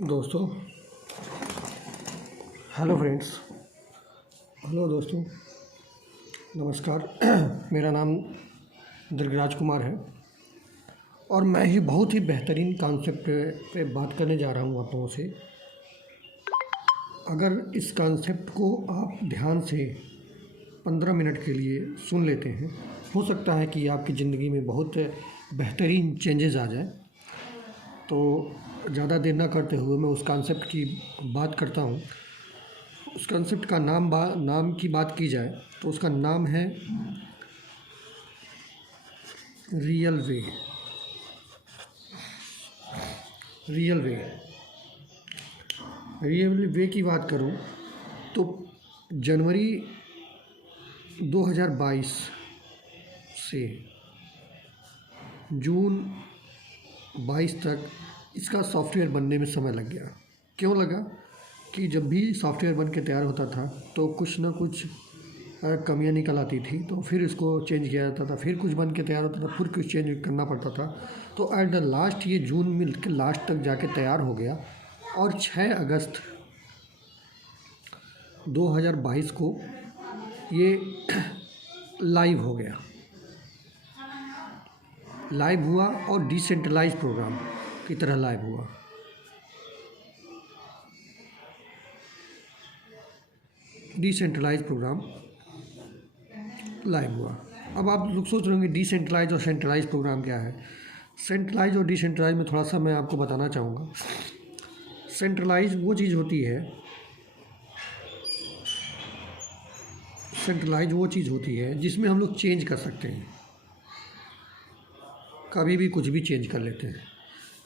दोस्तों, hello friends, hello दोस्तों, नमस्कार। मेरा नाम दिलराज कुमार है और मैं ही बहुत ही बेहतरीन कॉन्सेप्ट पे बात करने जा रहा हूँ आप लोगों से। अगर इस कॉन्सेप्ट को आप ध्यान से 15 मिनट के लिए सुन लेते हैं, हो सकता है कि आपकी ज़िंदगी में बहुत बेहतरीन चेंजेस आ जाए। तो ज़्यादा देर ना करते हुए मैं उस कॉन्सेप्ट की बात करता हूँ। उस कॉन्सेप्ट का नाम की बात की जाए तो उसका नाम है real way. Real way real way की बात करूँ तो जनवरी 2022 से जून 22 तक इसका सॉफ्टवेयर बनने में समय लग गया। क्यों लगा? कि जब भी सॉफ्टवेयर बन के तैयार होता था तो कुछ ना कुछ कमियां निकल आती थी, तो फिर इसको चेंज किया जाता था, फिर कुछ बन के तैयार होता था, फिर कुछ चेंज करना पड़ता था। तो एट द लास्ट ये जून में के लास्ट तक जाके तैयार हो गया और 6 अगस्त 2022 को ये लाइव हो गया। लाइव हुआ और डिसेंट्रलाइज प्रोग्राम की तरह लाइव हुआ। डिसेंट्रलाइज प्रोग्राम लाइव हुआ। अब आप लोग सोच रहे होंगे डिसेंट्रलाइज और सेंट्रलाइज प्रोग्राम क्या है। सेंट्रलाइज और डिसेंट्रलाइज में थोड़ा सा मैं आपको बताना चाहूँगा। सेंट्रलाइज वो चीज़ होती है जिसमें हम लोग चेंज कर सकते हैं, कभी भी कुछ भी चेंज कर लेते हैं।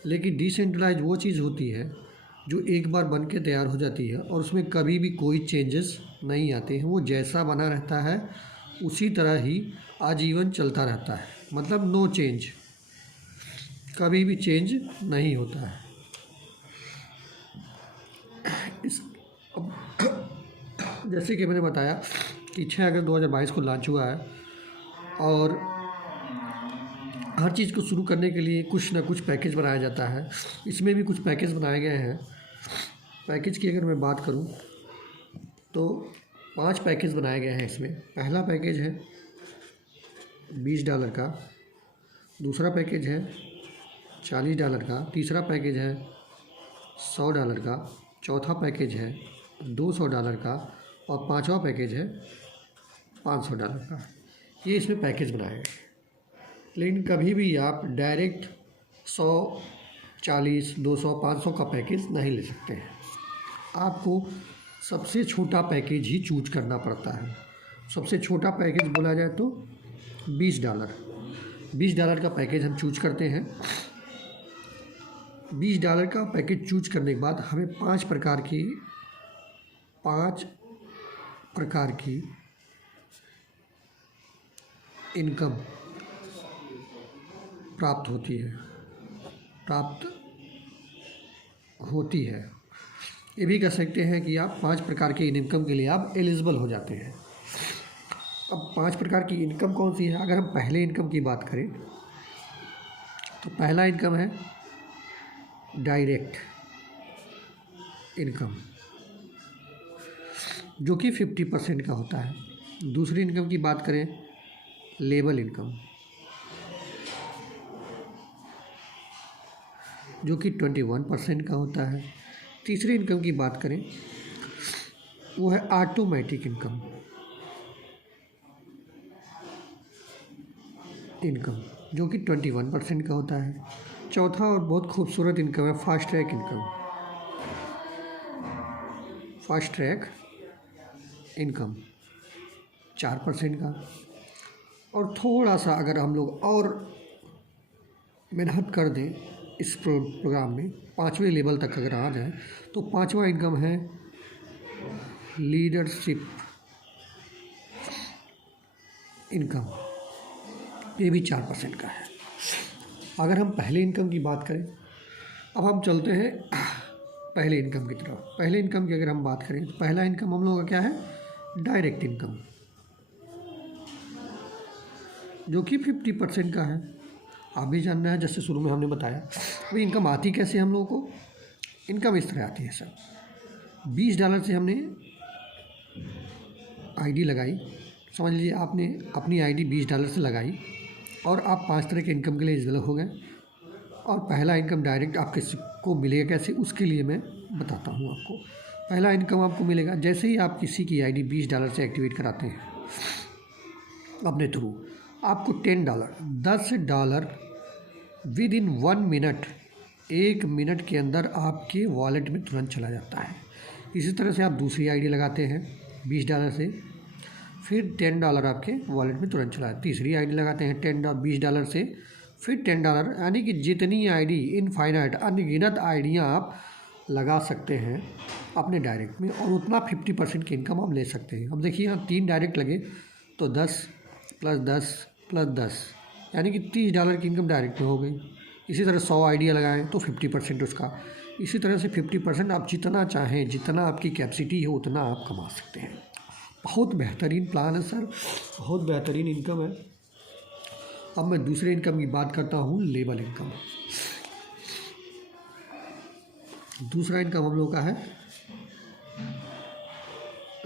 लेकिन डिसेंट्रलाइज वो चीज़ होती है जो एक बार बन के तैयार हो जाती है और उसमें कभी भी कोई चेंजेस नहीं आते हैं। वो जैसा बना रहता है उसी तरह ही आजीवन चलता रहता है, मतलब नो चेंज, कभी भी चेंज नहीं होता है। इस अब जैसे कि मैंने बताया कि 6 अगस्त 2022 को लॉन्च हुआ है और हर चीज़ को शुरू करने के लिए कुछ ना कुछ पैकेज बनाया जाता है। इसमें भी कुछ पैकेज बनाए गए हैं। पैकेज की अगर मैं बात करूं तो 5 पैकेज बनाए गए हैं इसमें। पहला पैकेज है $20 का, दूसरा पैकेज है $40 का, तीसरा पैकेज है $100 का, चौथा पैकेज है $200 का और पांचवा पैकेज है $500 का। ये इसमें पैकेज बनाए गए। लेकिन कभी भी आप डायरेक्ट 100, 40, 200, 500 का पैकेज नहीं ले सकते हैं। आपको सबसे छोटा पैकेज ही चूज करना पड़ता है। सबसे छोटा पैकेज बोला जाए तो $20 का पैकेज हम चूज करते हैं। $20 का पैकेज चूज करने के बाद हमें 5 प्रकार की इनकम प्राप्त होती है। ये भी कह सकते हैं कि आप 5 प्रकार के इनकम के लिए आप एलिजिबल हो जाते हैं। अब 5 प्रकार की इनकम कौन सी है? अगर हम पहले इनकम की बात करें तो पहला इनकम है डायरेक्ट इनकम, जो कि 50% का होता है। दूसरी इनकम की बात करें लेबल इनकम, जो कि 21% का होता है। तीसरी इनकम की बात करें वो है ऑटोमेटिक इनकम, जो कि 21% का होता है। चौथा और बहुत खूबसूरत इनकम है फास्ट ट्रैक इनकम 4% का। और थोड़ा सा अगर हम लोग और मेहनत कर दें इस प्रोग्राम में 5वें लेवल तक अगर आ जाए तो 5वां इनकम है लीडरशिप इनकम। ये भी 4% का है। अगर हम पहले इनकम की बात करें, अब हम चलते हैं पहले इनकम की तरफ। पहले इनकम की अगर हम बात करें तो पहला इनकम हम लोगों का क्या है? डायरेक्ट इनकम, जो कि 50% का है। आप भी जानना है, जैसे शुरू में हमने बताया। अभी इनकम आती कैसे हम लोगों को? इनकम इस तरह आती है सर। $20 से हमने आईडी लगाई, समझ लीजिए आपने अपनी आईडी $20 से लगाई और आप 5 तरह के इनकम के लिए एलिजिबल हो गए। और पहला इनकम डायरेक्ट आप किसी को मिलेगा कैसे, उसके लिए मैं बताता हूँ आपको। पहला इनकम आपको मिलेगा जैसे ही आप किसी की आईडी $20 से एक्टिवेट कराते हैं अपने थ्रू, आपको $10 विद इन 1 मिनट, 1 मिनट के अंदर आपके वॉलेट में तुरंत चला जाता है। इसी तरह से आप दूसरी आईडी लगाते हैं $20 से, फिर $10 आपके वॉलेट में तुरंत चला। तीसरी आईडी लगाते हैं $20 से, फिर $10, यानी कि जितनी आईडी इनफाइनाइट अनगिनत आईडियाँ आप लगा सकते हैं अपने डायरेक्ट में, और उतना 50% की इनकम आप ले सकते हैं। अब देखिए यहाँ 3 डायरेक्ट लगे तो 10 + 10 + 10, यानी कि $30 की इनकम डायरेक्ट में हो गई। इसी तरह 100 आइडिया लगाएं तो 50% उसका। इसी तरह से 50% आप जितना चाहें, जितना आपकी कैपेसिटी है उतना आप कमा सकते हैं। बहुत बेहतरीन प्लान है सर, बहुत बेहतरीन इनकम है। अब मैं दूसरे इनकम की बात करता हूँ, लेबल इनकम। दूसरा इनकम हम लोग का है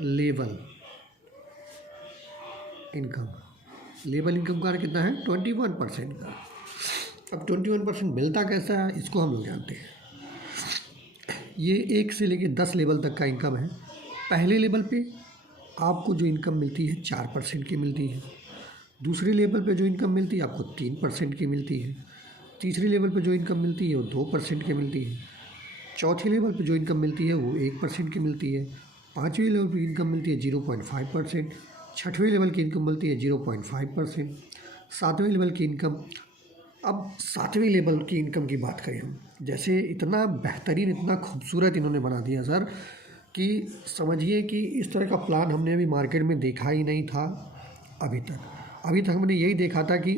लेबल इनकम। लेबल इनकम का कितना है 21% का। अब 21% मिलता कैसा है इसको हम लोग जानते हैं। ये 1 से लेकर 10 लेवल तक का इनकम है। पहले लेवल पे आपको जो इनकम मिलती है 4% की मिलती है। दूसरे लेवल पे जो इनकम मिलती है आपको 3% की मिलती है। तीसरे लेवल पे जो इनकम मिलती है वो 2% की मिलती है। चौथे लेवल पे जो इनकम मिलती है वो 1% की मिलती है। पाँचवें लेवल पे इनकम मिलती है 0.5%। छठवें लेवल की इनकम मिलती है 0.5%। सातवें लेवल की इनकम, अब सातवें लेवल की इनकम की बात करें हम, जैसे इतना बेहतरीन, इतना खूबसूरत इन्होंने बना दिया सर कि समझिए कि इस तरह का प्लान हमने अभी मार्केट में देखा ही नहीं था अभी तक। अभी तक हमने यही देखा था कि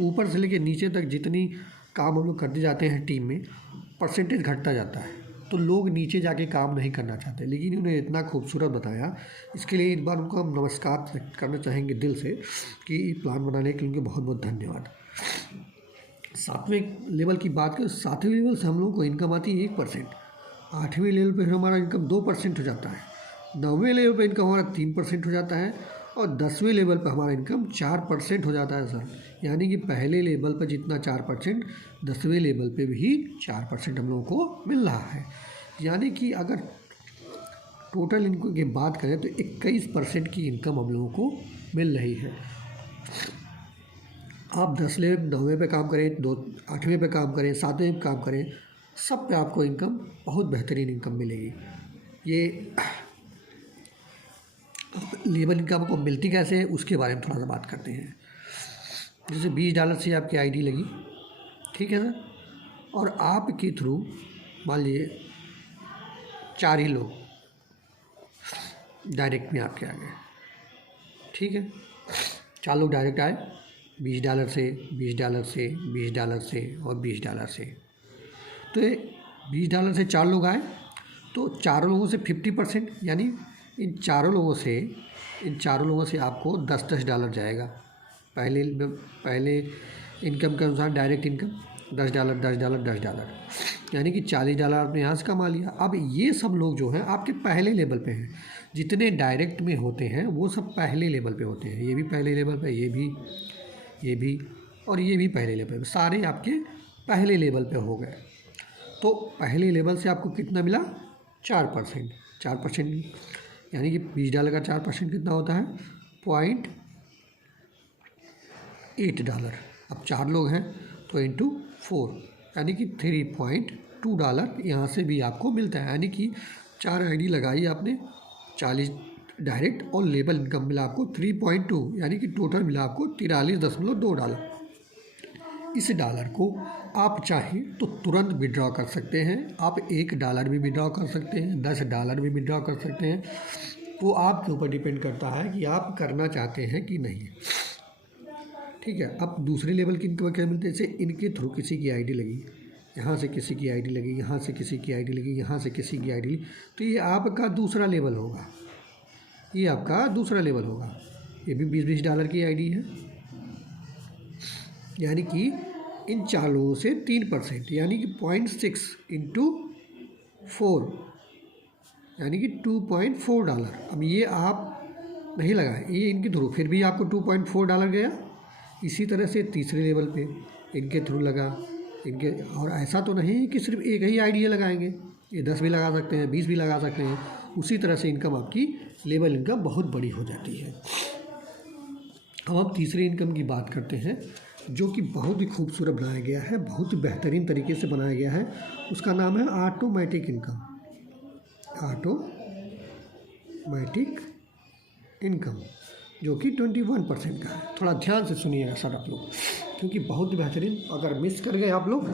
ऊपर से लेकर नीचे तक जितनी काम हम लोग करते जाते हैं टीम में, परसेंटेज घटता जाता है, तो लोग नीचे जाके काम नहीं करना चाहते। लेकिन उन्हें इतना खूबसूरत बताया, इसके लिए एक बार उनको हम नमस्कार करना चाहेंगे दिल से कि प्लान बनाने के लिए उनके बहुत बहुत धन्यवाद। सातवें लेवल की बात करें, सातवें लेवल से हम लोगों को इनकम आती है 1%। आठवें लेवल पे हमारा इनकम 2% हो जाता है। 9वें लेवल पे इनकम हमारा 3% हो जाता है। और 10वें लेवल पर हमारा इनकम 4% हो जाता है सर। यानी कि पहले लेवल पर जितना 4%, 10वें लेवल पे भी 4% हम लोगों को मिल रहा है। यानी कि अगर टोटल इनकम की बात करें तो 21% की इनकम हम लोगों को मिल रही है। आप 10वें 9वें पे काम करें, 8वें पे काम करें, 7वें पे काम करें, सब पे आपको इनकम, बहुत बेहतरीन इनकम मिलेगी। ये लेबल इनकम को मिलती कैसे है उसके बारे में थोड़ा सा बात करते हैं। जैसे $20 से आपकी आईडी लगी, ठीक है सर, और आपके थ्रू मान लीजिए 4 ही लोग डायरेक्ट में आपके आ गए, ठीक है। 4 लोग डायरेक्ट आए, $20 से, $20 से, $20 से और $20 से। तो ये $20 से 4 लोग आए तो चारों लोगों से 50%, यानी इन चारों लोगों से आपको $10 जाएगा। पहले इनकम के अनुसार डायरेक्ट इनकम $10, $10, $10, यानी कि $40 आपने यहाँ से कमा लिया। अब ये सब लोग जो हैं आपके पहले लेवल पे हैं। जितने डायरेक्ट में होते हैं वो सब पहले लेवल पे होते हैं। ये भी पहले लेवल पे, ये भी और ये भी पहले लेवल पे, सारे आपके पहले लेवल पे हो गए। तो पहले लेवल से आपको कितना मिला 4%, यानी कि $20 का 4% कितना होता है $0.8। अब 4 लोग हैं तो इंटू 4, यानी कि $3.2 यहाँ से भी आपको मिलता है। यानी कि 4 आईडी लगाई आपने, 40 डायरेक्ट और लेबल इनकम मिला आपको 3.2, यानी कि टोटल मिला आपको $43.2। इस डॉलर को आप चाहें तो तुरंत विड्रॉ कर सकते हैं। आप $1 भी विड्रॉ कर सकते हैं, $10 भी विड्रॉ कर सकते हैं। तो आपके ऊपर डिपेंड करता है कि आप करना चाहते हैं कि नहीं, ठीक है। अब दूसरे लेवल की इनकम क्या मिलते हैं, जैसे इनके थ्रू किसी की आईडी लगी, यहाँ से किसी की आईडी लगी, यहाँ से किसी की आईडी लगी, यहाँ से किसी की आईडी लगी, तो ये आपका दूसरा लेवल होगा। ये आपका दूसरा लेवल होगा। ये भी $20 की आईडी है, यानी कि इन 4 लोगों से 3%, यानी कि 0.6 इंटू 4, यानी कि $2.4। अब ये आप नहीं लगाए, ये इनके थ्रू फिर भी आपको $2.4 गया। इसी तरह से तीसरे लेवल पे इनके थ्रू लगा इनके, और ऐसा तो नहीं है कि सिर्फ एक ही आइडिया लगाएंगे, ये 10 भी लगा सकते हैं, 20 भी लगा सकते हैं। उसी तरह से इनकम आपकी लेवल इनकम बहुत बड़ी हो जाती है। अब हम तीसरे इनकम की बात करते हैं, जो कि बहुत ही खूबसूरत बनाया गया है, बहुत ही बेहतरीन तरीके से बनाया गया है। उसका नाम है ऑटोमेटिक इनकम। ऑटोमेटिक इनकम जो कि 21% का है। थोड़ा ध्यान से सुनिएगा सर आप लोग, क्योंकि बहुत ही बेहतरीन। अगर मिस कर गए आप लोग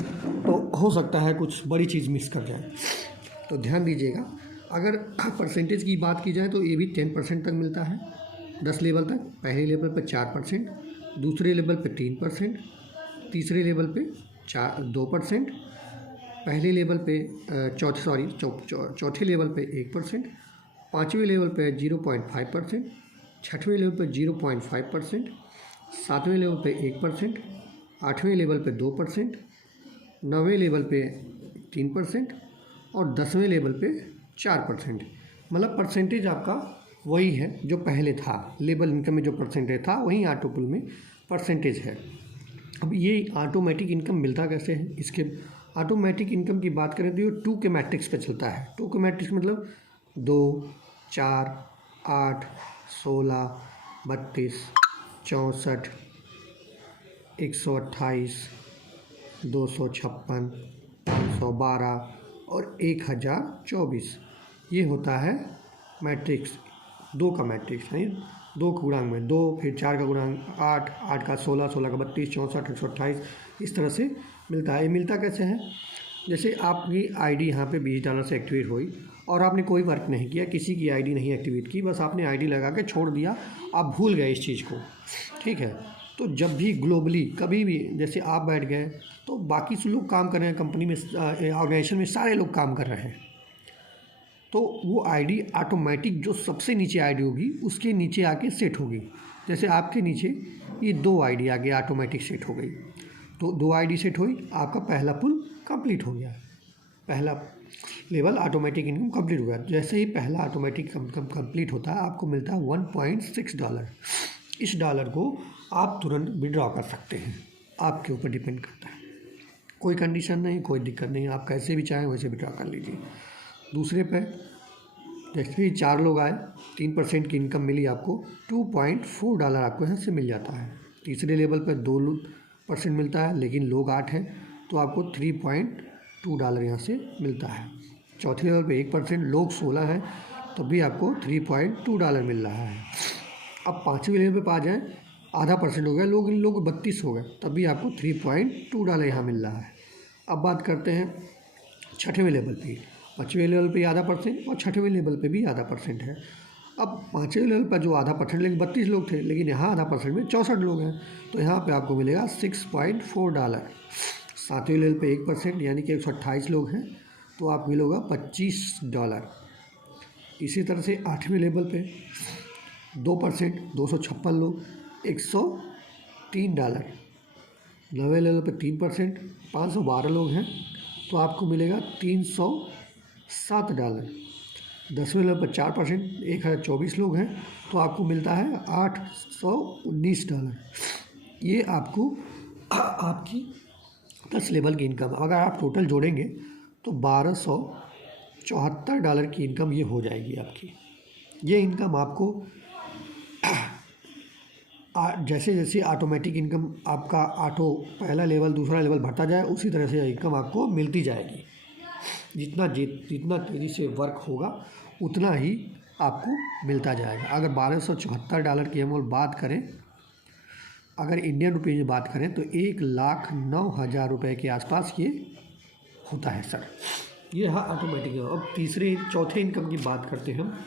तो हो सकता है कुछ बड़ी चीज़ मिस कर जाए, तो ध्यान दीजिएगा। अगर परसेंटेज की बात की जाए तो ये भी 10% तक मिलता है 10 लेवल तक। पहले लेवल पर 4%, दूसरे लेवल पे 3%, तीसरे लेवल पे 2%, पहले लेवल पे चौथे लेवल पे 1%, पाँचवें लेवल पे 0.5%, छठवें लेवल पे 0.5%, सातवें लेवल पे 1%, आठवें लेवल पे 2%, नौवें लेवल पे 3% और 10वें लेवल पे 4%। मतलब परसेंटेज आपका वही है जो पहले था। लेवल इनकम में जो परसेंटेज था वही ऑटोपुल में परसेंटेज है। अब ये ऑटोमेटिक इनकम मिलता कैसे है? इसके ऑटोमेटिक इनकम की बात करें तो ये 2 के मैट्रिक्स पे चलता है। 2 के मैट्रिक्स मतलब 2, 4, 8, 16, 32, 64, 128, 256, 512 और 1024। ये होता है मैट्रिक्स, 2 का मैट्रिक्स है। 2 के गुणांक में 2, फिर 4 का गुणांक 8, 8 का 16, 16 का 32, 64, 128, इस तरह से मिलता है। ये मिलता कैसे है? जैसे आपकी आईडी यहाँ पे $20 से एक्टिवेट हुई और आपने कोई वर्क नहीं किया, किसी की आईडी नहीं एक्टिवेट की, बस आपने आईडी लगा के छोड़ दिया, आप भूल गए इस चीज़ को, ठीक है। तो जब भी ग्लोबली कभी भी जैसे आप बैठ गए तो बाकी से लोग काम कर रहे हैं, कंपनी में ऑर्गेनाइजेशन में सारे लोग काम कर रहे हैं, तो वो आईडी ऑटोमेटिक जो सबसे नीचे आईडी होगी उसके नीचे आके सेट होगी। जैसे आपके नीचे ये 2 आईडी आगे ऑटोमेटिक सेट हो गई, तो 2 आईडी सेट हुई, आपका पहला पुल कंप्लीट हो गया, पहला लेवल ऑटोमेटिक इनकम कंप्लीट हो गया। जैसे ही पहला ऑटोमेटिक इनकम कंप्लीट होता है आपको मिलता है $1.6। इस डॉलर को आप तुरंत विड्रॉ कर सकते हैं, आपके ऊपर डिपेंड करता है, कोई कंडीशन नहीं, कोई दिक्कत नहीं, आप कैसे भी चाहें वैसे विड्रॉ कर लीजिए। दूसरे पे जैसे ही 4 लोग आए, 3% की इनकम मिली आपको, $2.4 आपको यहाँ से मिल जाता है। तीसरे लेवल पे 2% मिलता है, लेकिन लोग 8 हैं तो आपको $3.2 यहाँ से मिलता है। चौथे लेवल पे 1%, लोग 16 हैं तब भी आपको $3.2 मिल रहा है। अब 5वें लेवल पे आ जाएँ, आधा % हो गया, लोग 32 हो गए, तब भी आपको $3.2 यहाँ मिल रहा है। अब बात करते हैं छठवें लेवल पे। 5वें लेवल पे आधा % और छठवें लेवल पे भी आधा % है। अब 5वें लेवल पर जो आधा % लेकिन 32 लोग थे, लेकिन यहाँ आधा % में 64 लोग हैं, तो यहाँ पे आपको मिलेगा $6.4। 7वें लेवल पे 1% यानी कि 128 लोग हैं, तो आप मिलेगा $25। इसी तरह से 8वें लेवल पे 2%, 256 लोग, $103। 9वें लेवल पे 3%, 512 लोग हैं, तो आपको मिलेगा $307। 10वें लेवल पर 4%, 1024 लोग हैं, तो आपको मिलता है $819। ये आपको आपकी 10 लेवल की इनकम, अगर आप टोटल जोड़ेंगे तो $1274 की इनकम ये हो जाएगी आपकी। ये इनकम आपको जैसे जैसे ऑटोमेटिक इनकम आपका पहला लेवल दूसरा लेवल बढ़ता जाए, उसी तरह से इनकम आपको मिलती जाएगी। जितना तेज़ी से वर्क होगा उतना ही आपको मिलता जाएगा। अगर $1274 की हम बात करें, अगर इंडियन रुपये में बात करें तो 1,09,000 रुपये के आसपास ये होता है सर। ये रहा ऑटोमेटिक। अब चौथे इनकम की बात करते हैं हम।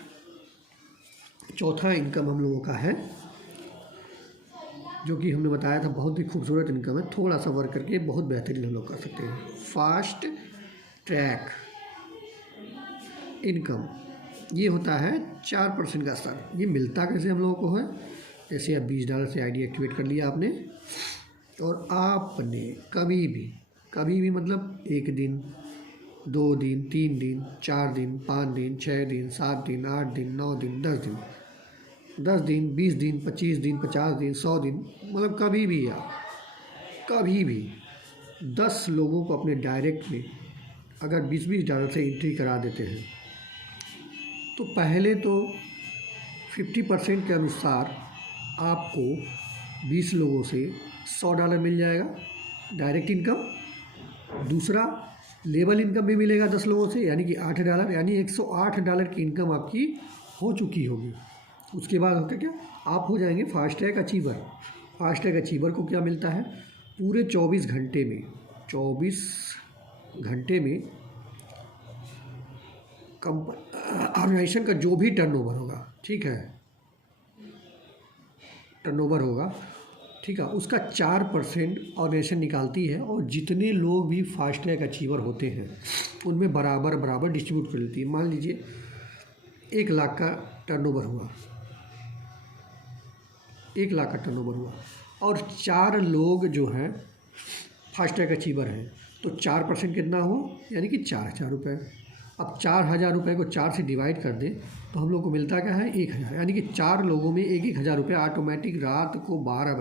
चौथा इनकम हम लोगों का है, जो कि हमने बताया था बहुत ही खूबसूरत इनकम है, थोड़ा सा वर्क करके बहुत बेहतरीन हम लोग कर सकते हैं। फास्ट ट्रैक इनकम, ये होता है 4% का सर। ये मिलता कैसे हम लोगों को है? जैसे आप $20 से आईडी एक्टिवेट कर लिया आपने, और आपने कभी भी मतलब 1 दिन, 2 दिन, 3 दिन, 4 दिन, 5 दिन, 6 दिन, 7 दिन, 8 दिन, 9 दिन, 10 दिन, 10 दिन, 20 दिन, 25 दिन, 50 दिन, 100 दिन, मतलब कभी भी आप कभी भी 10 लोगों को अपने डायरेक्ट में अगर $20-20 से एंट्री करा देते हैं तो पहले तो 50% के अनुसार आपको 20 लोगों से $100 मिल जाएगा डायरेक्ट इनकम। दूसरा लेबल इनकम भी मिलेगा 10 लोगों से, यानी कि $8, यानी $108 की इनकम आपकी हो चुकी होगी। उसके बाद होता क्या, आप हो जाएंगे फास्टैग अचीवर। फास्टैग अचीवर को क्या मिलता है, पूरे 24 घंटे में ऑर्गेनाइजेशन का जो भी टर्नओवर होगा, ठीक है, टर्नओवर होगा, ठीक है, उसका 4% ऑर्गेनाइजेशन निकालती है और जितने लोग भी फास्टैग अचीवर होते हैं उनमें बराबर बराबर डिस्ट्रीब्यूट कर लेती है। मान लीजिए 1 लाख का टर्नओवर हुआ, 1 लाख का टर्नओवर हुआ और 4 लोग जो हैं फास्टैग अचीवर हैं, तो 4% कितना हुआ, यानी कि 4000 रुपये। अब 4000 रुपये को 4 से डिवाइड कर दें तो हम लोग को मिलता क्या है, 1000, यानी कि 4 लोगों में 1000 रुपये ऑटोमेटिक रात को 12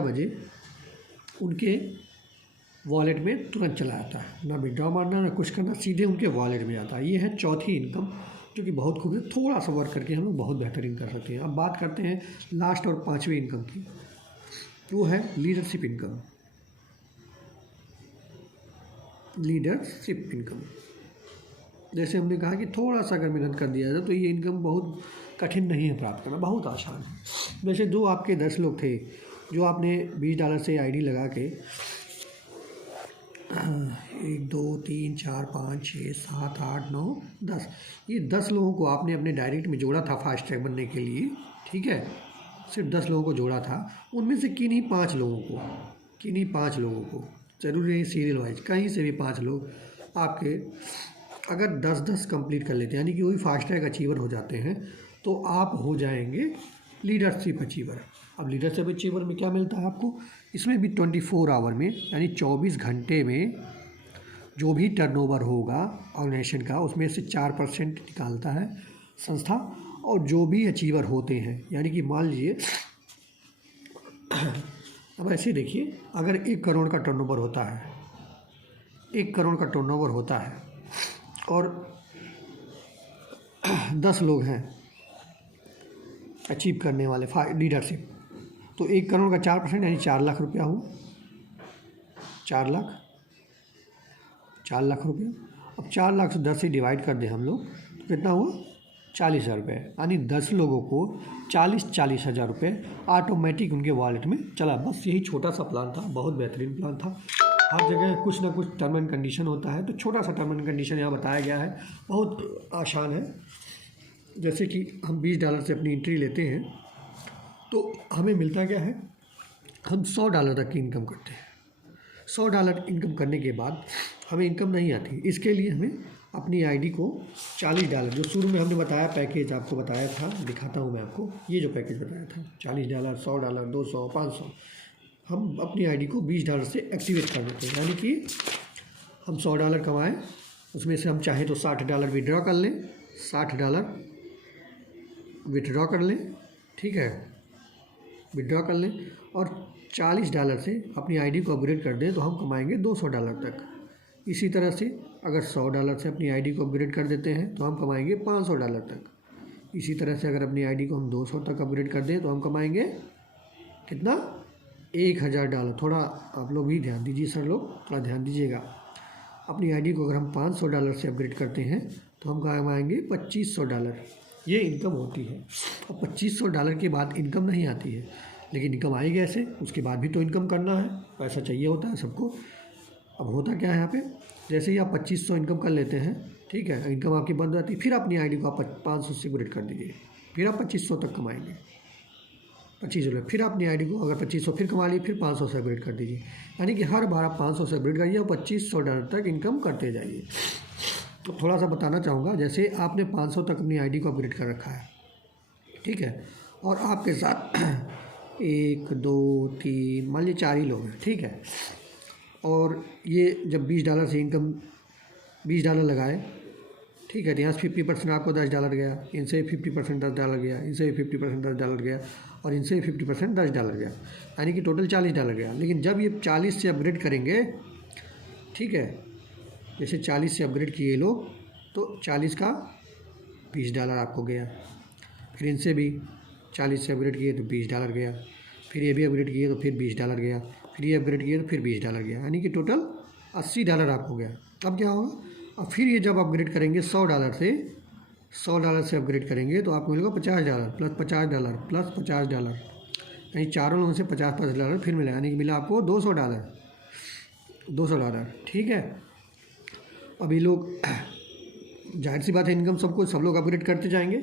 बजे उनके वॉलेट में तुरंत चला जाता है। ना विड्रॉ मारना ना कुछ करना, सीधे उनके वॉलेट में जाता है। ये है चौथी इनकम, जो कि बहुत खूब है। थोड़ा सा वर्क करके हम लोग बहुत बेहतरीन कर सकते हैं। अब बात करते हैं लास्ट और 5वीं इनकम की, वो है लीडरशिप इनकम। लीडरशिप इनकम, जैसे हमने कहा कि थोड़ा सा अगर मेहनत कर दिया जाए तो ये इनकम बहुत कठिन नहीं है प्राप्त करना, बहुत आसान है। वैसे जो आपके 10 लोग थे, जो आपने $20 से आईडी लगा के 1 2 3 4 5 6 7 8 9 10, ये 10 लोगों को आपने अपने डायरेक्ट में जोड़ा था फास्टैग बनने के लिए, ठीक है, सिर्फ 10 लोगों को जोड़ा था। उनमें से किन्हीं 5 लोगों को, ज़रूरी नहीं सीरियल वाइज, कहीं से भी 5 लोग आपके अगर 10-10 कंप्लीट कर लेते हैं, यानी कि वही फास्टैग अचीवर हो जाते हैं, तो आप हो जाएंगे लीडरशिप अचीवर। अब लीडरशिप अचीवर में क्या मिलता है आपको, इसमें भी 24 आवर में, यानी 24 घंटे में जो भी टर्नओवर होगा ऑर्गेनाइजेशन का, उसमें से 4% निकालता है संस्था। और जो भी अचीवर होते हैं, यानी कि मान लीजिए अब ऐसे देखिए, अगर 1 करोड़ का टर्नओवर होता है, 1 करोड़ का टर्नओवर होता है और 10 लोग हैं अचीव करने वाले लीडरशिप, तो 1 करोड़ का 4% यानी 4 लाख रुपया हुआ, 4 लाख रुपया। अब 4 लाख से 10 से डिवाइड कर दें हम लोग तो कितना हुआ, 40,000 रुपये, यानी 10 लोगों को 40 हज़ार रुपये ऑटोमेटिक उनके वॉलेट में चला। बस यही छोटा सा प्लान था, बहुत बेहतरीन प्लान था। हर जगह कुछ ना कुछ टर्म एंड कंडीशन होता है, तो छोटा सा टर्म एंड कंडीशन यहाँ बताया गया है, बहुत आसान है। जैसे कि हम $20 से अपनी एंट्री लेते हैं तो हमें मिलता क्या है, हम $100 तक की इनकम करते हैं। $100 इनकम करने के बाद हमें इनकम नहीं आती, इसके लिए हमें अपनी आईडी को $40, जो शुरू में हमने बताया पैकेज आपको बताया था, दिखाता हूँ मैं आपको, ये जो पैकेज बताया था $40, $100, 200, 500, हम अपनी आईडी को $20 से एक्टिवेट कर देते हैं। यानी कि हम $100 कमाएं, उसमें से हम चाहे तो $60 विड्रॉ कर लें, $60 विड्रॉ कर लें, ठीक है, विड्रॉ कर लें, और $40 से अपनी आईडी को अपग्रेड कर दें तो हम कमाएंगे $200 तक। इसी तरह से अगर $100 से अपनी आईडी को अपग्रेड कर देते हैं तो हम कमाएंगे $500 तक। इसी तरह से अगर अपनी आईडी को हम 200 तक अपग्रेड कर दें तो हम कमाएंगे कितना, $1000। थोड़ा आप लोग भी ध्यान दीजिए, सर लोग थोड़ा ध्यान दीजिएगा। अपनी आईडी को अगर हम $500 से अपग्रेड करते हैं तो हम कमाएंगे $2500। ये इनकम होती है। और $2500 के बाद इनकम नहीं आती है, लेकिन इनकम आएगी ऐसे, उसके बाद भी तो इनकम करना है, पैसा चाहिए होता है सबको। अब होता क्या है यहाँ पे, जैसे ही आप 2500 इनकम कर लेते हैं, ठीक है, इनकम आपकी बंद हो जाती है, फिर अपनी आईडी को आप 500 से अपग्रेड कर दीजिए, फिर आप 2500 तक कमाएंगे, 25 रुपये। फिर अपनी आईडी को अगर 2500 फिर कमा लिए, फिर 500 से अपग्रेड कर दीजिए, यानी कि हर बार आप 500 से अपग्रेड करिए और $2500 तक इनकम करते जाइए। तो थोड़ा सा बताना चाहूँगा, जैसे आपने 500 तक अपनी आईडी को अपग्रेड कर रखा है, ठीक है, और आपके साथ 1 2 3 मान लीजिए 4 ही लोग हैं, ठीक है, और ये जब $20 से इनकम $20 लगाए, ठीक है, तो यहाँ से 50% आपको $10 गया, इनसे 50% $10 गया, इनसे 50% $10 गया, और इनसे 50% $10 गया, यानी कि टोटल $40 गया। लेकिन जब ये 40 से अपग्रेड करेंगे, ठीक है, जैसे 40 से अपग्रेड किए लोग तो 40 का $20 आपको गया, फिर इनसे भी 40 से अपग्रेड किए तो $20 गया, फिर ये भी अपग्रेड किए तो फिर $20 गया, फिर ये अपग्रेड किए तो फिर $20 गया, यानी कि टोटल $80 आपको गया। अब क्या होगा, अब फिर ये जब अपग्रेड करेंगे $100 से अपग्रेड करेंगे तो आपको मिलेगा $50 प्लस $50 प्लस $50, यानी चारों लोगों से $50 फिर मिला, यानी कि मिला आपको $200, ठीक है। अभी लोग जाहिर सी बात है इनकम सब लोग अपग्रेड करते जाएंगे।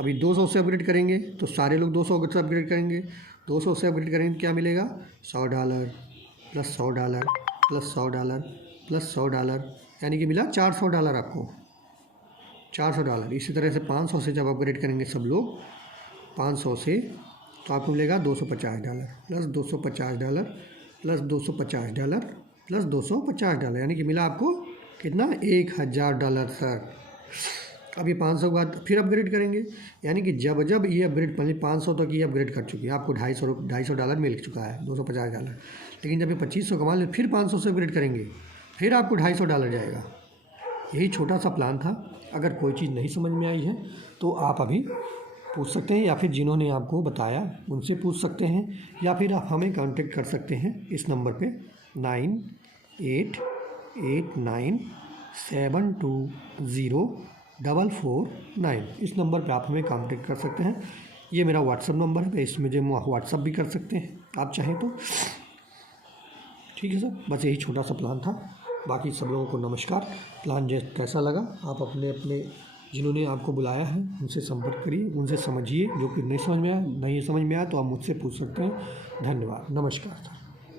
अभी 200 से अपग्रेड करेंगे तो सारे लोग 200 से अपग्रेड करेंगे, 200 से अपग्रेड करेंगे तो क्या मिलेगा, $100 प्लस $100 प्लस $100 प्लस $100, यानी कि मिला $400 आपको, $400। इसी तरह से 500 से जब अपग्रेड करेंगे सब लोग 500 से तो आपको मिलेगा $250 प्लस $250 प्लस $250 प्लस $250, यानी कि मिला आपको कितना, $1000 सर। अब ये 500 के बाद फिर अपग्रेड करेंगे, यानी कि जब ये अपग्रेड 500 तक ये अपग्रेड कर चुकी है, आपको $250 मिल चुका है, $250। लेकिन जब ये 2500 कमा ले फिर 500 से अपग्रेड करेंगे, फिर आपको $250 जाएगा। यही छोटा सा प्लान था। अगर कोई चीज़ नहीं समझ में आई है तो आप अभी पूछ सकते हैं, या फिर जिन्होंने आपको बताया उनसे पूछ सकते हैं, या फिर आप हमें कांटेक्ट कर सकते हैं इस नंबर पे 9889720449। इस नंबर पे आप हमें कांटेक्ट कर सकते हैं। ये मेरा व्हाट्सअप नंबर है, इसमें मुझे व्हाट्सअप भी कर सकते हैं आप चाहें तो, ठीक है सर। बस यही छोटा सा प्लान था। बाकी सब लोगों को नमस्कार। प्लान कैसा लगा आप अपने जिन्होंने आपको बुलाया है उनसे संपर्क करिए, उनसे समझिए। जो कि नहीं समझ में आया तो आप मुझसे पूछ सकते हैं। धन्यवाद, नमस्कार सर।